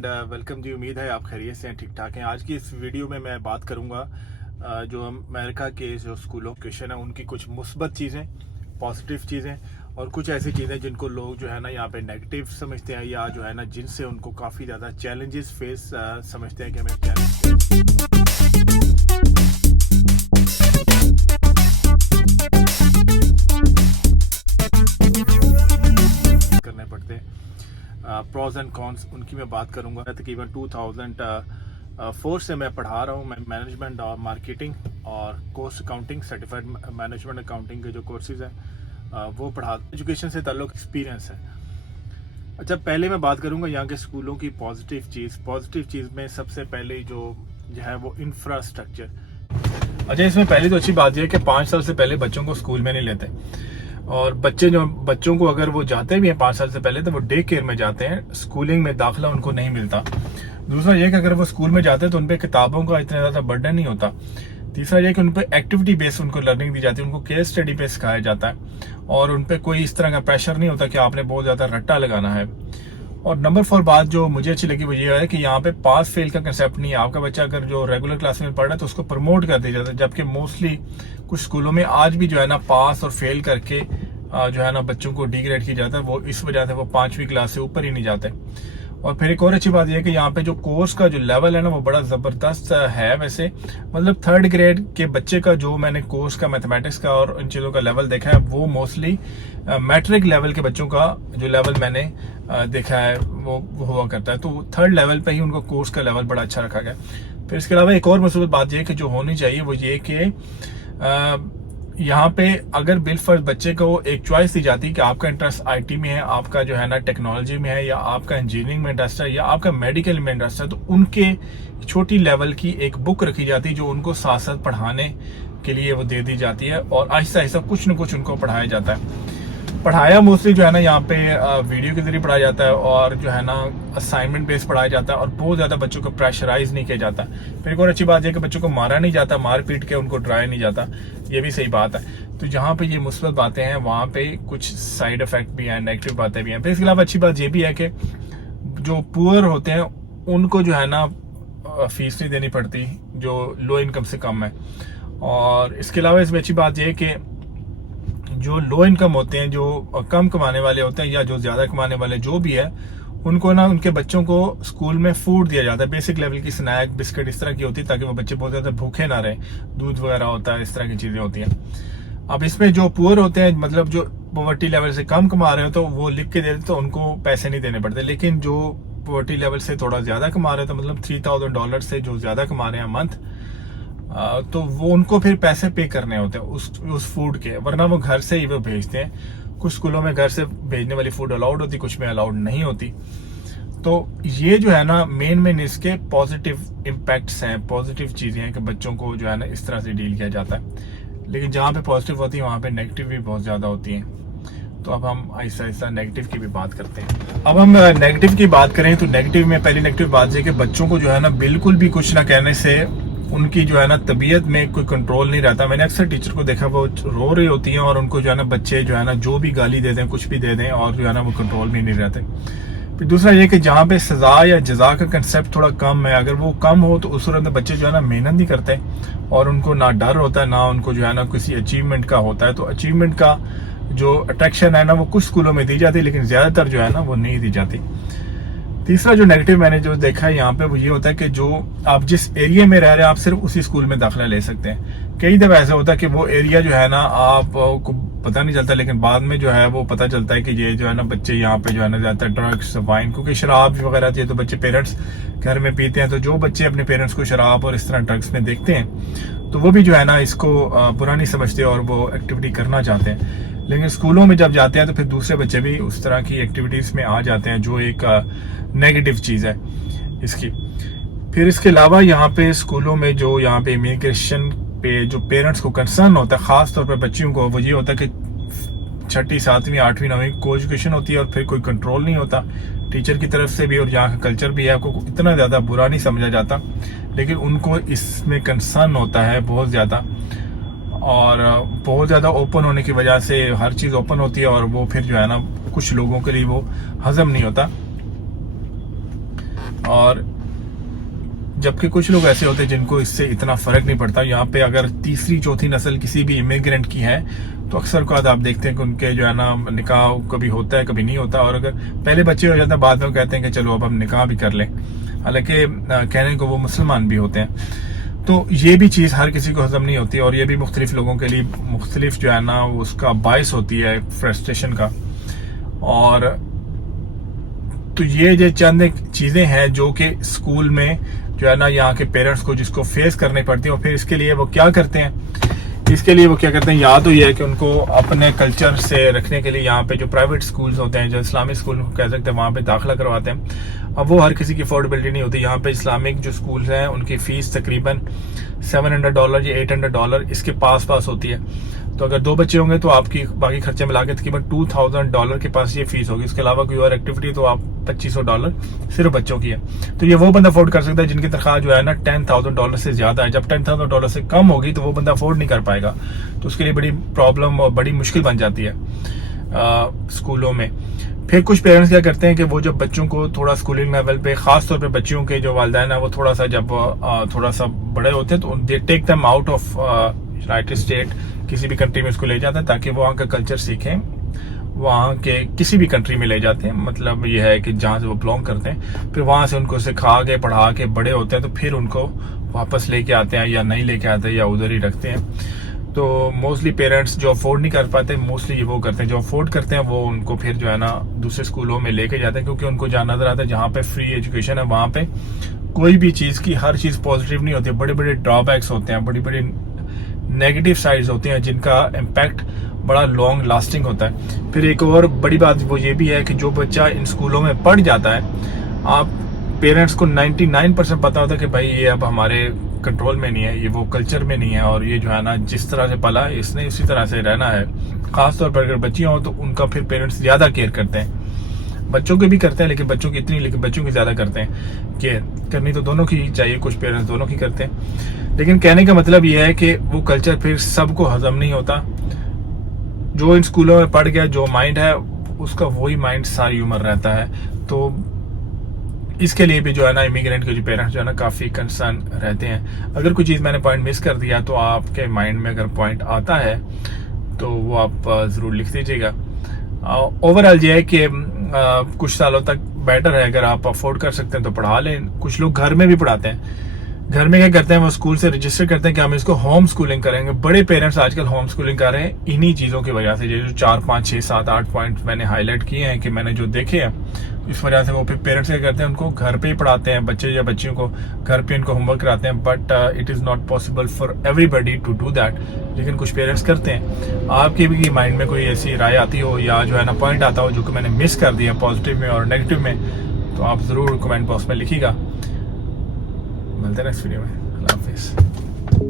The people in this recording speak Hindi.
एंड वेलकम जी। उम्मीद है आप खैरियत से हैं, ठीक ठाक हैं। आज की इस वीडियो में मैं बात करूंगा जो अमेरिका के जो स्कूलों क्वेश्चन है उनकी कुछ मुस्बत चीज़ें, पॉजिटिव चीज़ें और कुछ ऐसी चीज़ें जिनको लोग जो है ना यहाँ पे नेगेटिव समझते हैं या जो है ना जिनसे उनको काफ़ी ज़्यादा चैलेंजेस फेस समझते हैं कि हमें करने पड़ते हैं। प्रोज एंड कॉन्स उनकी मैं बात करूंगा। तकरीबन 2004 से मैं पढ़ा रहा हूँ। मैं मैनेजमेंट और मार्केटिंग और cost accounting, certified management accounting के जो कोर्सेज हैं वो पढ़ा। एजुकेशन से ताल्लुक एक्सपीरियंस है। अच्छा, पहले मैं बात करूंगा यहाँ के स्कूलों की पॉजिटिव चीज़ में सबसे पहले जो है वो इंफ्रास्ट्रक्चर। अच्छा, इसमें पहली तो अच्छी बात यह है कि 5 साल से पहले बच्चों को स्कूल में नहीं लेते और बच्चों को अगर वो जाते भी हैं 5 साल से पहले तो वो डे केयर में जाते हैं, स्कूलिंग में दाखिला उनको नहीं मिलता। दूसरा ये कि अगर वो स्कूल में जाते हैं तो उन पर किताबों का इतना ज़्यादा बर्डन नहीं होता। तीसरा ये कि उन पर एक्टिविटी बेस्ड उनको लर्निंग दी जाती है, उनको केस स्टडी पे सिखाया जाता है और उन पर कोई इस तरह का प्रेशर नहीं होता कि आपने बहुत ज़्यादा रट्टा लगाना है। और नंबर 4 बात जो मुझे अच्छी लगी वो ये है कि यहाँ पे पास फेल का कंसेप्ट नहीं है। आपका बच्चा अगर जो रेगुलर क्लास में पढ़ रहा है तो उसको प्रमोट कर दिया जाता है, जबकि मोस्टली कुछ स्कूलों में आज भी जो है ना पास और फेल करके जो है ना बच्चों को डिग्रेड किया जाता है। वो इस वजह से वो 5वीं क्लास से ऊपर ही नहीं जाते। और फिर एक और अच्छी बात यह है कि यहाँ पे जो कोर्स का जो लेवल है ना वो बड़ा ज़बरदस्त है। वैसे मतलब 3rd ग्रेड के बच्चे का जो मैंने कोर्स का मैथमेटिक्स का और इन चीज़ों का लेवल देखा है वो मोस्टली मैट्रिक लेवल के बच्चों का जो लेवल मैंने देखा है वो हुआ करता है। तो 3rd लेवल पे ही उनका कोर्स का लेवल बड़ा अच्छा रखा गया। फिर इसके अलावा एक और मुसीबत बात यह कि जो होनी चाहिए वो ये कि यहाँ पे अगर बिलफर्ज बच्चे को एक चॉइस दी जाती कि आपका इंटरेस्ट आईटी में है, आपका जो है ना टेक्नोलॉजी में है, या आपका इंजीनियरिंग में इंटरेस्ट है, या आपका मेडिकल में इंटरेस्ट है, तो उनके छोटी लेवल की एक बुक रखी जाती है जो उनको साथ साथ पढ़ाने के लिए वो दे दी जाती है और आहिस्ता आहिस्ता कुछ न कुछ उनको पढ़ाया जाता है। पढ़ाया मोस्टली जो है ना यहाँ पे वीडियो के जरिए पढ़ाया जाता है और जो है ना असाइनमेंट बेस्ड पढ़ाया जाता है और बहुत ज़्यादा बच्चों को प्रेशराइज नहीं किया जाता। फिर एक और अच्छी बात यह कि बच्चों को मारा नहीं जाता, मार पीट के उनको डराया नहीं जाता, ये भी सही बात है। तो जहाँ पे ये मुस्बत बातें हैं वहाँ पे कुछ साइड इफेक्ट भी हैं, नेगेटिव बातें भी हैं। फिर इसके अलावा अच्छी बात ये भी है कि जो पुअर होते हैं उनको जो है ना फीस नहीं देनी पड़ती जो लो इनकम से कम है। और इसके अलावा इसमें अच्छी बात यह है कि जो लो इनकम होते हैं, जो कम कमाने वाले होते हैं या जो ज़्यादा कमाने वाले जो भी है, उनको ना उनके बच्चों को स्कूल में फूड दिया जाता है, बेसिक लेवल की स्नैक बिस्किट इस तरह की होती है ताकि वो बच्चे बहुत ज़्यादा भूखे ना रहें। दूध वगैरह होता है, इस तरह की चीज़ें होती हैं। अब इसमें जो पुअर होते हैं, मतलब जो पॉवर्टी लेवल से कम कमा रहे हो तो वो लिख के देते तो उनको पैसे नहीं देने पड़ते। लेकिन जो पॉवर्टी लेवल से थोड़ा ज़्यादा कमा रहे हो तो मतलब $3000 से जो ज़्यादा कमा रहे हैं मंथ, तो वो उनको फिर पैसे पे करने होते हैं उस फूड के, वरना वो घर से ही वो भेजते हैं। कुछ स्कूलों में घर से भेजने वाली फूड अलाउड होती, कुछ में अलाउड नहीं होती। तो ये जो है ना मेन इसके पॉजिटिव इम्पैक्ट्स हैं, पॉजिटिव चीज़ें हैं कि बच्चों को जो है ना इस तरह से डील किया जाता है। लेकिन जहाँ पे पॉजिटिव होती है वहाँ पे नेगेटिव भी बहुत ज़्यादा होती हैं। तो अब हम आहिस्ता आहिस्ता नेगेटिव की भी बात करते हैं। अब हम नेगेटिव की बात करें तो नेगेटिव में पहली नेगेटिव बात है कि बच्चों को जो है ना बिल्कुल भी कुछ ना कहने से उनकी जो है ना तबीयत में कोई कंट्रोल नहीं रहता। मैंने अक्सर टीचर को देखा वो रो रही होती हैं और उनको जो है ना बच्चे जो है ना जो भी गाली दे दें, कुछ भी दे दें और जो है ना वो कंट्रोल में नहीं रहते। फिर दूसरा ये कि जहाँ पे सजा या जजा का कंसेप्ट थोड़ा कम है, अगर वो कम हो तो उस सूरत में बच्चे जो है ना मेहनत नहीं करते और उनको ना डर होता है ना उनको जो है ना किसी अचीवमेंट का होता है। तो अचीवमेंट का जो अट्रैक्शन है ना वो कुछ स्कूलों में दी जाती है लेकिन ज़्यादातर जो है ना वो नहीं दी जाती। तीसरा जो नेगेटिव मैंने जो देखा है यहाँ पे वो ये होता है कि जो आप जिस एरिया में रह रहे हैं आप सिर्फ उसी स्कूल में दाखिला ले सकते हैं। कई दफ़ा ऐसा होता है कि वो एरिया जो है ना आपको पता नहीं चलता, लेकिन बाद में जो है वो पता चलता है कि ये जो है ना बच्चे यहाँ पे जो है ना ज़्यादातर ड्रग्स, वाइन, क्योंकि शराब वगैरह थी तो बच्चे पेरेंट्स घर में पीते हैं। तो जो बच्चे अपने पेरेंट्स को शराब और इस तरह ड्रग्स में देखते हैं तो वो भी जो है ना इसको बुरा नहीं समझते और वो एक्टिविटी करना चाहते हैं। लेकिन स्कूलों में जब जाते हैं तो फिर दूसरे बच्चे भी उस तरह की एक्टिविटीज़ में आ जाते हैं, जो एक नेगेटिव चीज़ है इसकी। फिर इसके अलावा यहाँ पे स्कूलों में जो यहाँ पे इमिग्रेशन पे जो पेरेंट्स को कंसर्न होता है, ख़ास तौर पर बच्चियों को, वो ये होता है कि 6ठी 7वीं 8वीं 9वीं को एजुकेशन होती है और फिर कोई कंट्रोल नहीं होता टीचर की तरफ से भी और यहाँ का कल्चर भी है। आपको इतना ज़्यादा बुरा नहीं समझा जाता लेकिन उनको इसमें कंसर्न होता है बहुत ज़्यादा, और बहुत ज़्यादा ओपन होने की वजह से हर चीज़ ओपन होती है और वो फिर जो है ना कुछ लोगों के लिए वो हजम नहीं होता। और जबकि कुछ लोग ऐसे होते हैं जिनको इससे इतना फर्क नहीं पड़ता। यहाँ पे अगर तीसरी चौथी नस्ल किसी भी इमिग्रेंट की है तो अक्सर को आप देखते हैं कि उनके जो है ना निकाह कभी होता है कभी नहीं होता, और अगर पहले बच्चे हो जाते हैं बाद में कहते हैं कि चलो अब हम निकाह भी कर लें, हालांकि कहने को वो मुसलमान भी होते हैं। तो ये भी चीज़ हर किसी को हजम नहीं होती, और ये भी मुख्तलिफ लोगों के लिए मुख्तलिफ जो है ना उसका बायस होती है फ्रस्ट्रेशन का। और तो ये जो चंद चीज़ें हैं जो कि स्कूल में जो है ना यहाँ के पेरेंट्स को जिसको फेस करनी पड़ती है, और फिर इसके लिए वो क्या करते हैं, या तो ये है कि उनको अपने कल्चर से रखने के लिए यहाँ पे जो प्राइवेट स्कूल्स होते हैं, जो इस्लामिक स्कूल कह सकते हैं, वहाँ पे दाखिला करवाते हैं। अब वो हर किसी की अफोर्डेबिलिटी नहीं होती। यहाँ पे इस्लामिक जो स्कूल्स हैं उनकी फ़ीस तकरीबन $700 या $800 इसके पास होती है। तो अगर 2 बच्चे होंगे तो आपकी बाकी खर्चे मिला के तकरीबन $2000 के पास ये फीस होगी। इसके अलावा कोई और एक्टिविटी तो आप $2500 सिर्फ बच्चों की है। तो ये वो बंदा अफोर्ड कर सकता है जिनकी तनख्वाह जो है ना $10,000 से ज्यादा है। जब $10,000 से कम होगी तो वो बंदा अफोर्ड नहीं कर पाएगा, तो उसके लिए बड़ी प्रॉब्लम और बड़ी मुश्किल बन जाती है स्कूलों में। फिर कुछ पेरेंट्स क्या करते हैं कि वो जब बच्चों को थोड़ा स्कूलिंग लेवल पे, खास तौर पे बच्चों के जो वालिदैन है वो थोड़ा सा बड़े होते हैं, तो they take them out of United State, किसी भी कंट्री में उसको ले जाते हैं ताकि वो वहाँ का कल्चर सीखें। वहाँ के किसी भी कंट्री में ले जाते हैं, मतलब ये है कि जहाँ से वो बिलोंग करते हैं, फिर वहाँ से उनको सिखा के पढ़ा के बड़े होते हैं, तो फिर उनको वापस लेके आते हैं या नहीं लेके आते या उधर ही रखते हैं। तो मोस्टली पेरेंट्स जो अफोर्ड नहीं कर पाते, मोस्टली वो करते हैं, जो अफोर्ड करते हैं वो उनको फिर जो है ना दूसरे स्कूलों में लेके जाते हैं, क्योंकि उनको जहाँ नजर आता है जहाँ पे फ्री एजुकेशन है वहाँ पे कोई भी चीज़ की हर चीज़ पॉजिटिव नहीं होती, बड़े बड़े ड्रॉबैक्स होते हैं, बड़ी बड़ी नेगेटिव साइड्स होती हैं जिनका इम्पैक्ट बड़ा लॉन्ग लास्टिंग होता है। फिर एक और बड़ी बात वो ये भी है कि जो बच्चा इन स्कूलों में पढ़ जाता है, आप पेरेंट्स को 99% पता होता है कि भाई ये अब हमारे कंट्रोल में नहीं है, ये वो कल्चर में नहीं है, और ये जो है ना जिस तरह से पला है इसने इसी तरह से रहना है। खासतौर पर अगर बच्चियाँ हों तो उनका फिर पेरेंट्स ज़्यादा केयर करते हैं। बच्चों के भी करते हैं लेकिन बच्चों की ज़्यादा करते हैं। केयर करनी तो दोनों की चाहिए, कुछ पेरेंट्स दोनों की करते हैं, लेकिन कहने का मतलब यह है कि वो कल्चर फिर सबको हजम नहीं होता। जो इन स्कूलों में पढ़ गया, जो माइंड है उसका वही माइंड सारी उम्र रहता है। तो इसके लिए भी जो है ना इमिग्रेंट के जो पेरेंट्स जो है ना काफ़ी कंसर्न रहते हैं। अगर कोई चीज़ मैंने पॉइंट मिस कर दिया तो आपके माइंड में अगर पॉइंट आता है तो वो आप ज़रूर लिख दीजिएगा। ओवरऑल ये है कि कुछ सालों तक बेटर है, अगर आप अफोर्ड कर सकते हैं तो पढ़ा लें। कुछ लोग घर में भी पढ़ाते हैं। घर में क्या करते हैं, वो स्कूल से रजिस्टर करते हैं कि हम इसको होम स्कूलिंग करेंगे। बड़े पेरेंट्स आजकल होम स्कूलिंग कर रहे हैं इन्हीं चीज़ों की वजह से। जो 4, 5, 6, 7, 8 पॉइंट मैंने हाईलाइट किए हैं कि मैंने जो देखे हैं, इस वजह से वो फिर पेरेंट्स क्या करते हैं, उनको घर पे ही पढ़ाते हैं, बच्चे या बच्चियों को घर पे इनको होमवर्क कराते हैं। But it is not possible for everybody to do that, लेकिन कुछ पेरेंट्स करते हैं। आपके भी माइंड में कोई ऐसी राय आती हो या जो है ना पॉइंट आता हो जो कि मैंने मिस कर दिया पॉजिटिव में और नेगेटिव में, तो आप ज़रूर कमेंट बॉक्स में लिखिएगा। मिलते हैं नेक्स्ट वीडियो में। अल्लाह हाफिज़।